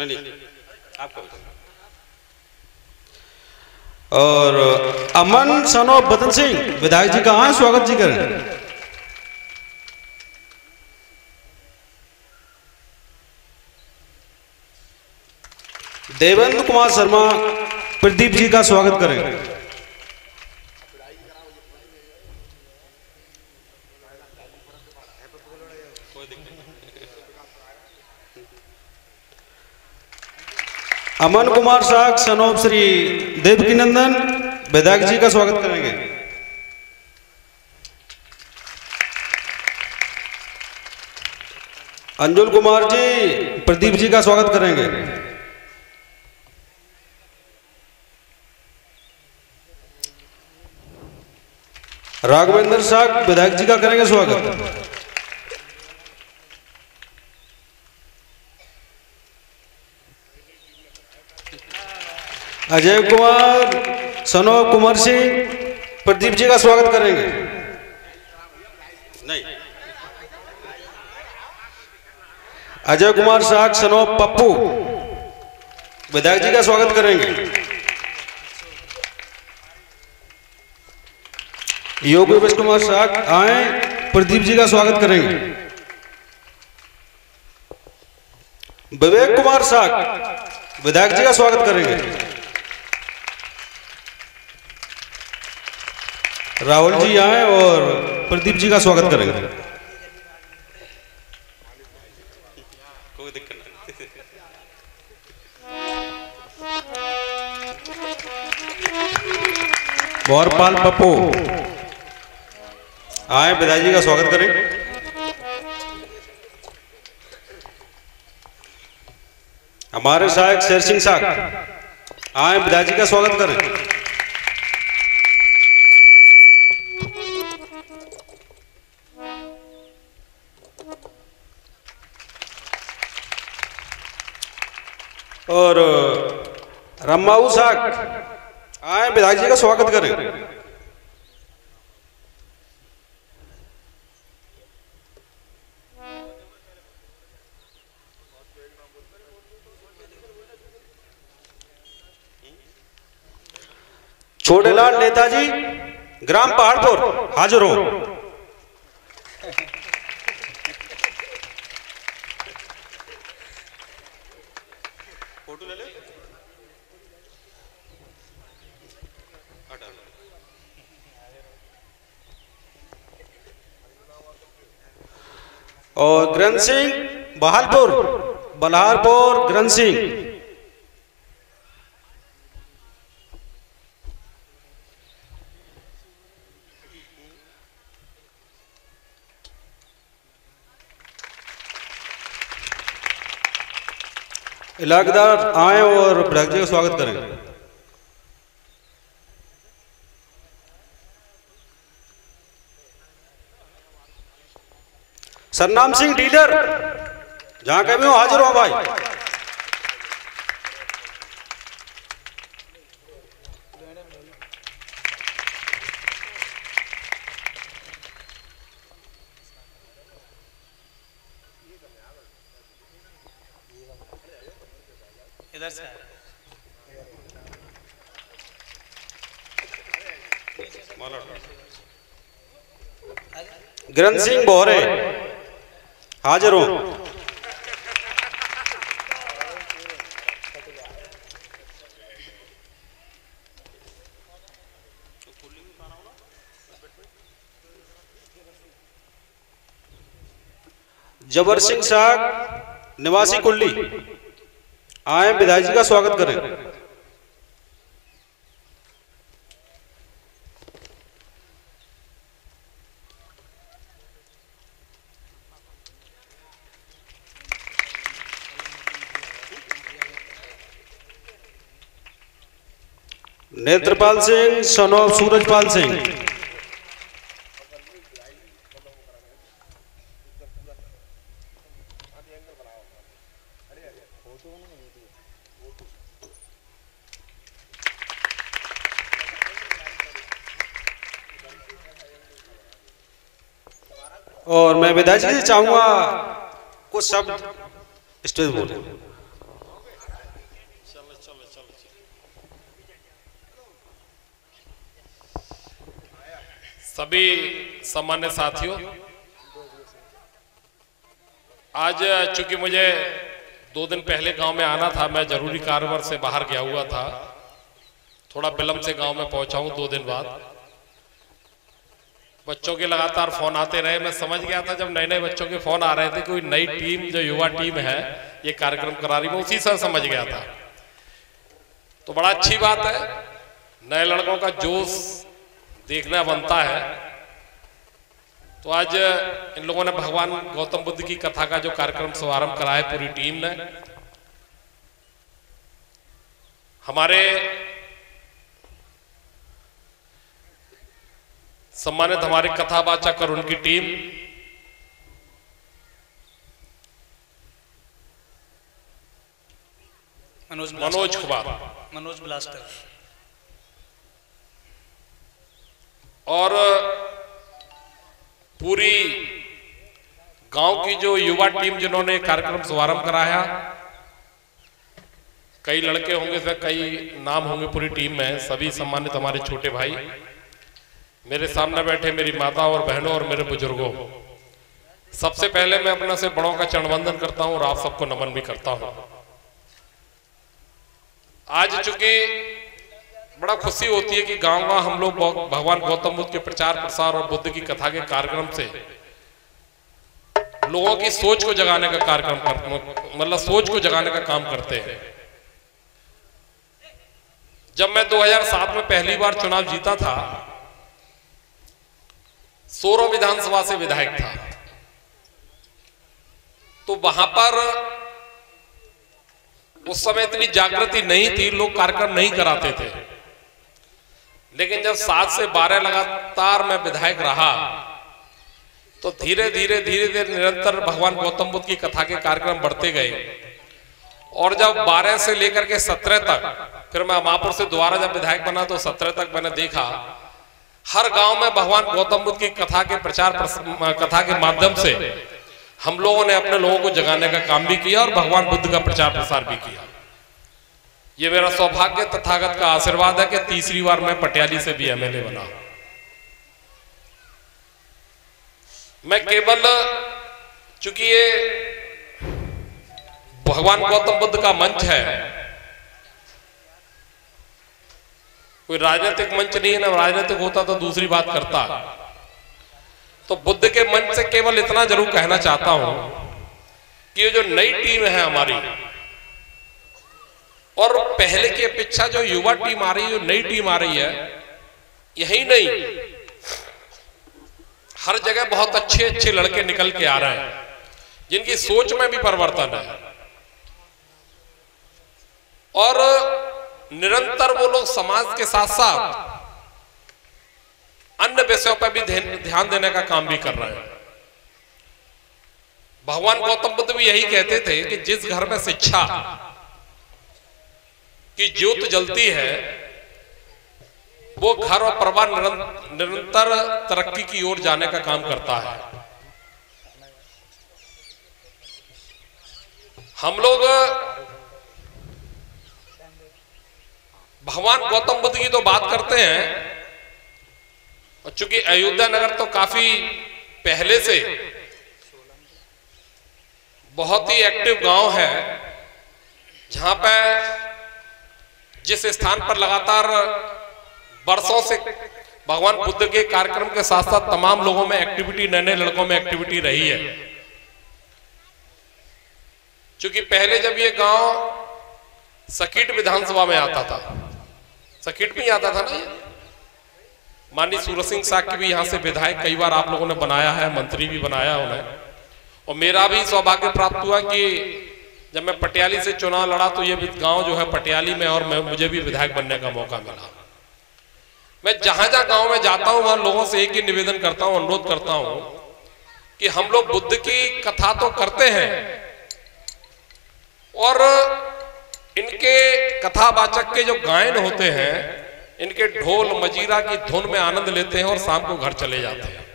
नहीं आपका। और अमन सनो बदन सिंह विधायक जी कहाँ हैं, स्वागत जी करें। देवेंद्र कुमार शर्मा प्रदीप जी का स्वागत करें। अमन कुमार साग सनोप श्री देवकी नंदन विधायक जी का स्वागत करेंगे। अंजुल कुमार जी प्रदीप जी का स्वागत करेंगे। राघवेंद्र साग विधायक जी का करेंगे स्वागत। अजय कुमार सनोप कुमार सिंह प्रदीप जी का स्वागत करेंगे। नहीं, अजय कुमार साग सनोप पप्पू विधायक जी का स्वागत करेंगे। योगी विष्णु कुमार साग आए प्रदीप जी का स्वागत करेंगे। विवेक कुमार साग विधायक जी का स्वागत करेंगे। राहुल जी आए और प्रदीप जी का स्वागत करेंगे। कोई दिक्कत नहीं। गौरपाल पप्पू आए विधायक जी का स्वागत करें। हमारे सहायक शेर सिंह साग आए विधायक जी का स्वागत करें। और रमाऊ साग आए विधायक जी का स्वागत करें। छोटेलाल नेताजी ग्राम पहाड़पुर हाजिर हो। फोटो ले ले। और ग्रंथ सिंह बहालपुर बल्हारपुर ग्रंथ सिंह इलाकेदार आए और विधायक जी का स्वागत करें। सरनाम सिंह डीलर जहां कभी हो हाजिर हो भाई। इधर से ग्रंथ सिंह बोहरे हाजिर हो। जबर सिंह साग निवासी कुल्ली आए विधायक जी का स्वागत करें। नेत्रपाल सिंह सनोप सूरजपाल सिंह और मैं विधायक जी से चाहूंगा कुछ शब्द स्टेज बोले। सभी सम्मान्य साथियों, आज चूंकि मुझे 2 दिन पहले गांव में आना था, मैं जरूरी कार्यक्रम से बाहर गया हुआ था, थोड़ा विलंब से गांव में पहुंचा हूं 2 दिन बाद। बच्चों के लगातार फोन आते रहे, मैं समझ गया था जब नए नए बच्चों के फोन आ रहे थे कोई नई टीम जो युवा टीम है ये कार्यक्रम करा रही, मैं उसी से समझ गया था। तो बड़ा अच्छी बात है, नए लड़कों का जोश देखना बनता है। तो आज इन लोगों ने भगवान गौतम बुद्ध की कथा का जो कार्यक्रम शुभारंभ करा है पूरी टीम ने, हमारे सम्मानित हमारे कथावाचक और उनकी टीम, मनोज कुमार, मनोज ब्लास्टर और पूरी गांव की जो युवा टीम जिन्होंने कार्यक्रम शुभारंभ कराया, कई लड़के होंगे से कई नाम होंगे पूरी टीम में, सभी सम्मानित हमारे छोटे भाई, मेरे सामने बैठे मेरी माता और बहनों और मेरे बुजुर्गों, सबसे पहले मैं अपना से बड़ों का चरणवंदन करता हूं और आप सबको नमन भी करता हूं। आज चूंकि बड़ा खुशी होती है कि गांव गांव हम लोग भगवान गौतम बुद्ध के प्रचार प्रसार और बुद्ध की कथा के कार्यक्रम से लोगों की सोच को जगाने का कार्यक्रम मतलब सोच को जगाने का काम करते हैं। जब मैं 2007 में पहली बार चुनाव जीता था, सोरो विधानसभा से विधायक था, तो वहां पर उस समय इतनी जागृति नहीं थी, लोग कार्यक्रम नहीं कराते थे। लेकिन जब 7 से 12 लगातार मैं विधायक रहा, तो धीरे धीरे निरंतर भगवान गौतम बुद्ध की कथा के कार्यक्रम बढ़ते गए। और जब 12 से लेकर के 17 तक, फिर मैं महापुर से दोबारा जब विधायक बना तो 17 तक मैंने देखा हर गांव में भगवान गौतम बुद्ध की कथा के कथा के माध्यम से हम लोगों ने अपने लोगों को जगाने का काम भी किया और भगवान बुद्ध का प्रचार प्रसार भी किया। ये मेरा सौभाग्य तथागत का आशीर्वाद है कि तीसरी बार मैं पटियाली से भी एमएलए बना। मैं केवल चूंकि ये भगवान गौतम बुद्ध का मंच है, कोई राजनीतिक मंच नहीं है ना, राजनीतिक होता तो दूसरी बात करता। तो बुद्ध के मंच से केवल इतना जरूर कहना चाहता हूं कि ये जो नई टीम है हमारी, और पहले की अपेक्षा जो युवा टीम आ रही है, जो नई टीम आ रही है, यही नहीं हर जगह बहुत अच्छे अच्छे लड़के निकल के आ रहे हैं जिनकी सोच में भी परिवर्तन है। और निरंतर वो लोग समाज के साथ साथ अन्य विषयों पर भी ध्यान देने का काम भी कर रहे हैं। भगवान गौतम बुद्ध भी यही कहते थे कि जिस घर में शिक्षा की ज्योत जलती है वो घर और परिवार निरंतर तरक्की की ओर जाने का काम करता है। हम लोग भगवान गौतम बुद्ध की तो बात करते हैं, और चूंकि अयोध्या नगर तो काफी पहले से बहुत ही एक्टिव गांव है, जहां पे जिस स्थान पर लगातार वर्षों से भगवान बुद्ध के कार्यक्रम के साथ साथ तमाम लोगों में एक्टिविटी, नए नए लड़कों में एक्टिविटी रही है। क्योंकि पहले जब ये गांव सकीट विधानसभा में आता था, सकीट में ही आता था ना, माननीय सूरज सिंह साहब की भी यहाँ से विधायक कई बार आप लोगों ने बनाया है, मंत्री भी बनाया उन्हें। और मेरा भी सौभाग्य प्राप्त हुआ कि जब मैं पटियाली से चुनाव लड़ा तो ये गांव जो है पटियाली में, और मुझे भी विधायक बनने का मौका मिला। मैं जहां जहां गांव में जाता हूं वहां लोगों से एक ही निवेदन करता हूं, अनुरोध करता हूं कि हम लोग बुद्ध की कथा तो करते हैं और इनके कथावाचक के जो गायन होते हैं, इनके ढोल मजीरा की धुन में आनंद लेते हैं और शाम को घर चले जाते हैं।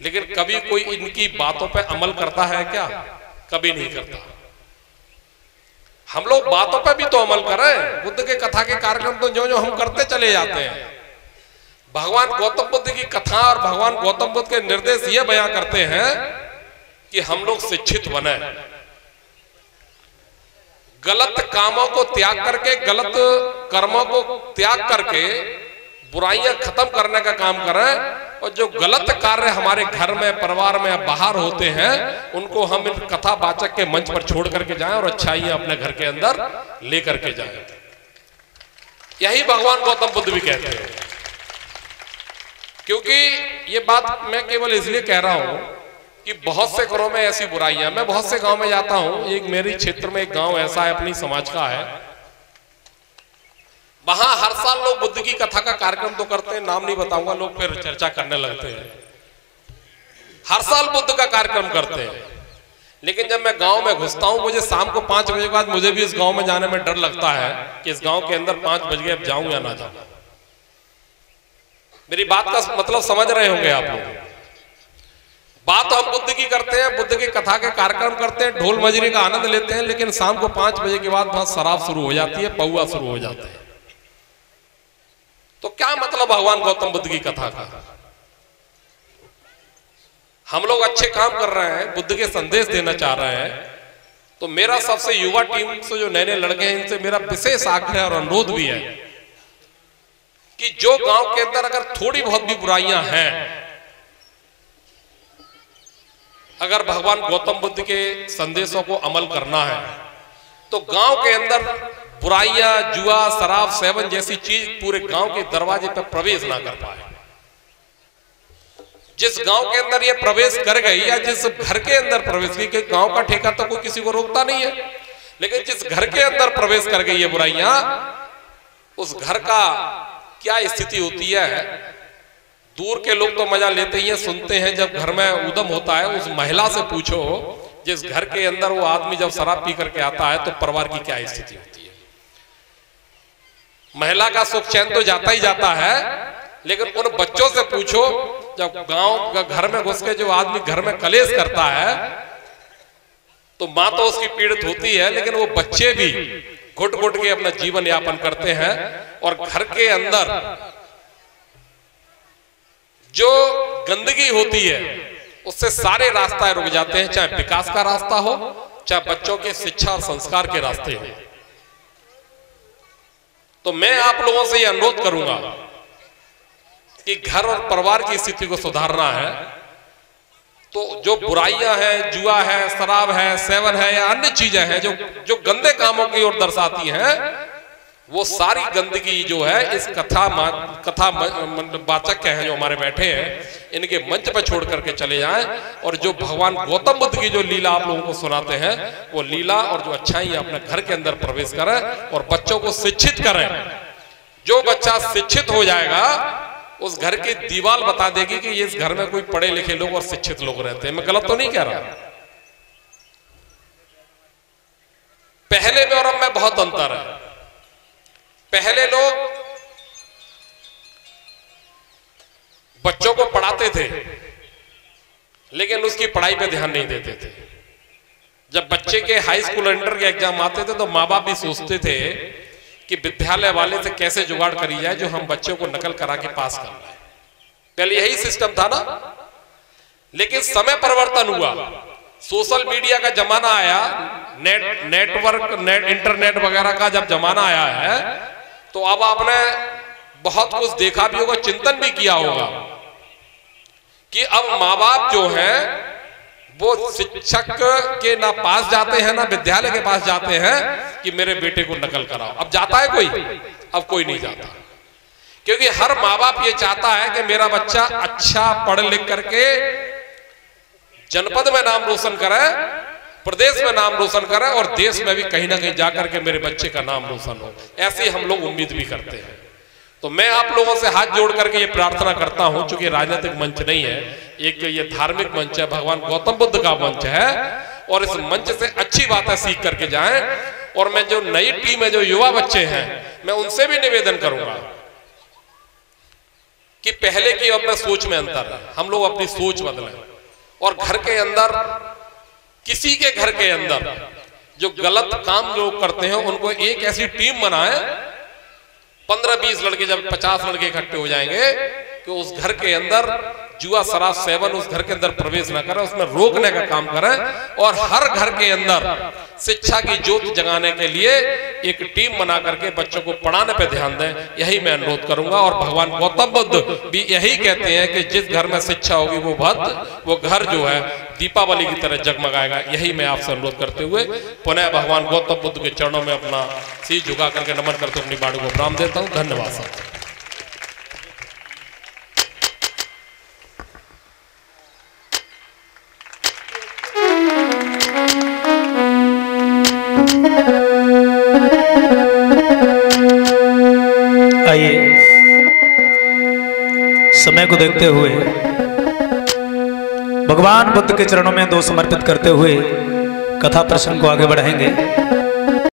लेकिन कभी कोई इनकी बातों पर अमल करता है क्या? कभी नहीं करता। हम लोग बातों पर भी तो अमल करें। बुद्ध के कथा के कार्यक्रम तो जो जो हम करते चले जाते हैं, भगवान गौतम बुद्ध की कथा और भगवान गौतम बुद्ध के निर्देश ये बयां करते हैं कि हम लोग शिक्षित बने, गलत कामों को त्याग करके, गलत कर्मों को त्याग करके बुराइयां खत्म करने का काम करें, और जो गलत कार्य हमारे घर में, परिवार में, बाहर होते हैं, उनको हम इन कथा वाचक के मंच पर छोड़ करके जाएं और अच्छाइयां अपने घर के अंदर लेकर के जाएं। यही भगवान गौतम बुद्ध भी कहते हैं। क्योंकि ये बात मैं केवल इसलिए कह रहा हूं कि बहुत से घरों में ऐसी बुराइयां, मैं बहुत से गांव में जाता हूं, एक मेरे क्षेत्र में एक गांव ऐसा है, अपनी समाज का है, वहां हर साल लोग बुद्ध की कथा का कार्यक्रम तो करते हैं, नाम नहीं बताऊंगा, लोग फिर चर्चा करने लगते हैं। हर साल बुद्ध का कार्यक्रम करते हैं, लेकिन जब मैं गांव में घुसता हूं, मुझे शाम को 5 बजे के बाद मुझे भी इस गांव में जाने में डर लगता है कि इस गांव के अंदर 5 बज गए, अब जाऊं या ना जाऊं। मेरी बात का मतलब समझ रहे होंगे आप लोग। बात हम बुद्ध की करते हैं, बुद्ध की कथा के कार्यक्रम करते हैं, ढोल मजरी का आनंद लेते हैं, लेकिन शाम को 5 बजे के बाद वहां शराब शुरू हो जाती है, पौआ शुरू हो जाता है। तो क्या मतलब भगवान गौतम बुद्ध की कथा का? हम लोग अच्छे काम कर रहे हैं, बुद्ध के संदेश देना चाह रहे हैं, तो मेरा सबसे युवा टीम से जो नए नए लड़के हैं, इनसे मेरा विशेष आग्रह और अनुरोध भी है कि जो गांव के अंदर अगर थोड़ी बहुत भी बुराइयां हैं, अगर भगवान गौतम बुद्ध के संदेशों को अमल करना है, तो गांव के अंदर बुराइयां, जुआ, शराब सेवन जैसी चीज पूरे गांव के दरवाजे पर प्रवेश ना कर पाए। जिस गांव के अंदर ये प्रवेश कर गई, या जिस घर के अंदर प्रवेश की, कि गांव का ठेका तो कोई किसी को रोकता नहीं है, लेकिन जिस घर के अंदर प्रवेश कर गई ये बुराइयां, उस घर का क्या स्थिति होती है? दूर के लोग तो मजा लेते ही हैं, सुनते हैं, जब घर में उदम होता है, उस महिला से पूछो जिस घर के अंदर वो आदमी जब शराब पी करके आता है, तो परिवार की क्या स्थिति होती है। महिला का सुख चैन तो जाता ही जाता है, लेकिन उन बच्चों से पूछो, जब गांव का घर में घुस के जो आदमी घर में कलेश करता है, तो मां तो उसकी पीड़ित होती है, लेकिन वो बच्चे भी घुट घुट के अपना जीवन यापन करते हैं, और घर के अंदर जो गंदगी होती है उससे सारे रास्ते रुक जाते हैं, चाहे विकास का रास्ता हो, चाहे बच्चों के शिक्षा और संस्कार के रास्ते हो। तो मैं आप लोगों से ये अनुरोध करूंगा कि घर और परिवार की स्थिति को सुधारना है, तो जो बुराइयां हैं, जुआ है, शराब है, सेवन है, या अन्य चीजें हैं जो गंदे कामों की ओर दर्शाती हैं, वो सारी गंदगी जो है इस कथा वाचक हैं जो हमारे बैठे हैं, इनके मंच पर छोड़ करके चले जाएं, और जो भगवान गौतम बुद्ध की जो लीला आप लोगों को सुनाते हैं, वो लीला और जो अच्छाई अपने घर के अंदर प्रवेश करें और बच्चों को शिक्षित करें। जो बच्चा शिक्षित हो जाएगा, उस घर की दीवार बता देगी कि इस घर में कोई पढ़े लिखे लोग और शिक्षित लोग रहते हैं। मैं गलत तो नहीं कह रहा? पहले में और अब में बहुत अंतर है। पहले लोग बच्चों को पढ़ाते थे, लेकिन उसकी पढ़ाई पे ध्यान नहीं देते थे। जब बच्चे के हाई स्कूल इंटर के एग्जाम आते थे, तो माँ बाप भी सोचते थे कि विद्यालय वाले से कैसे जुगाड़ करी जाए जो हम बच्चों को नकल करा के पास कर लें। पहले यही सिस्टम था ना, लेकिन समय परिवर्तन हुआ, सोशल मीडिया का जमाना आया, इंटरनेट वगैरह का जब जमाना आया है, तो अब आपने बहुत कुछ देखा भी होगा, चिंतन भी किया होगा कि अब माँ बाप जो हैं वो शिक्षक के ना पास जाते हैं, ना विद्यालय के पास जाते हैं कि मेरे बेटे को नकल कराओ। अब जाता है कोई? अब कोई नहीं जाता, क्योंकि हर माँ बाप ये चाहता है कि मेरा बच्चा अच्छा पढ़ लिख करके जनपद में नाम रोशन करे, प्रदेश में नाम रोशन करे, और देश में भी कहीं ना कहीं जाकर के मेरे बच्चे का नाम रोशन हो। ऐसे हम लोग उम्मीद भी करते हैं। तो मैं आप लोगों से हाथ जोड़ करके ये प्रार्थना करता हूं, चूंकि राजनीतिक मंच नहीं है, एक ये धार्मिक मंच है, भगवान गौतम बुद्ध का मंच है, और इस मंच से अच्छी बातें सीख करके जाएं। और मैं जो नई टीम है, जो युवा बच्चे हैं, मैं उनसे भी निवेदन करूंगा कि पहले की अब में सोच में अंतर है, हम लोग अपनी सोच बदलें, और घर के अंदर, किसी के घर के अंदर जो गलत काम लोग करते हैं, उनको एक ऐसी टीम बनाएं, 15-20 लड़के, जब 50 लड़के इकट्ठे हो जाएंगे, कि उस घर के अंदर जुआ शराब सेवन उस घर के अंदर प्रवेश न करें, उसमें रोकने का काम करें और हर घर के अंदर शिक्षा की ज्योत जगाने के लिए एक टीम बना करके बच्चों को पढ़ाने पे ध्यान दें। यही मैं अनुरोध करूंगा। और भगवान गौतम बुद्ध भी यही कहते हैं कि जिस घर में शिक्षा होगी वो घर जो है दीपावली की तरह जगमगाएगा। यही मैं आपसे अनुरोध करते हुए पुनः भगवान गौतम बुद्ध के चरणों में अपना शीश झुका करके नमन करते अपनी वाणी को प्रणाम देता हूँ। धन्यवाद साहब। आइए समय को देखते हुए भगवान बुद्ध के चरणों में दो समर्पित करते हुए कथा प्रसंग को आगे बढ़ाएंगे।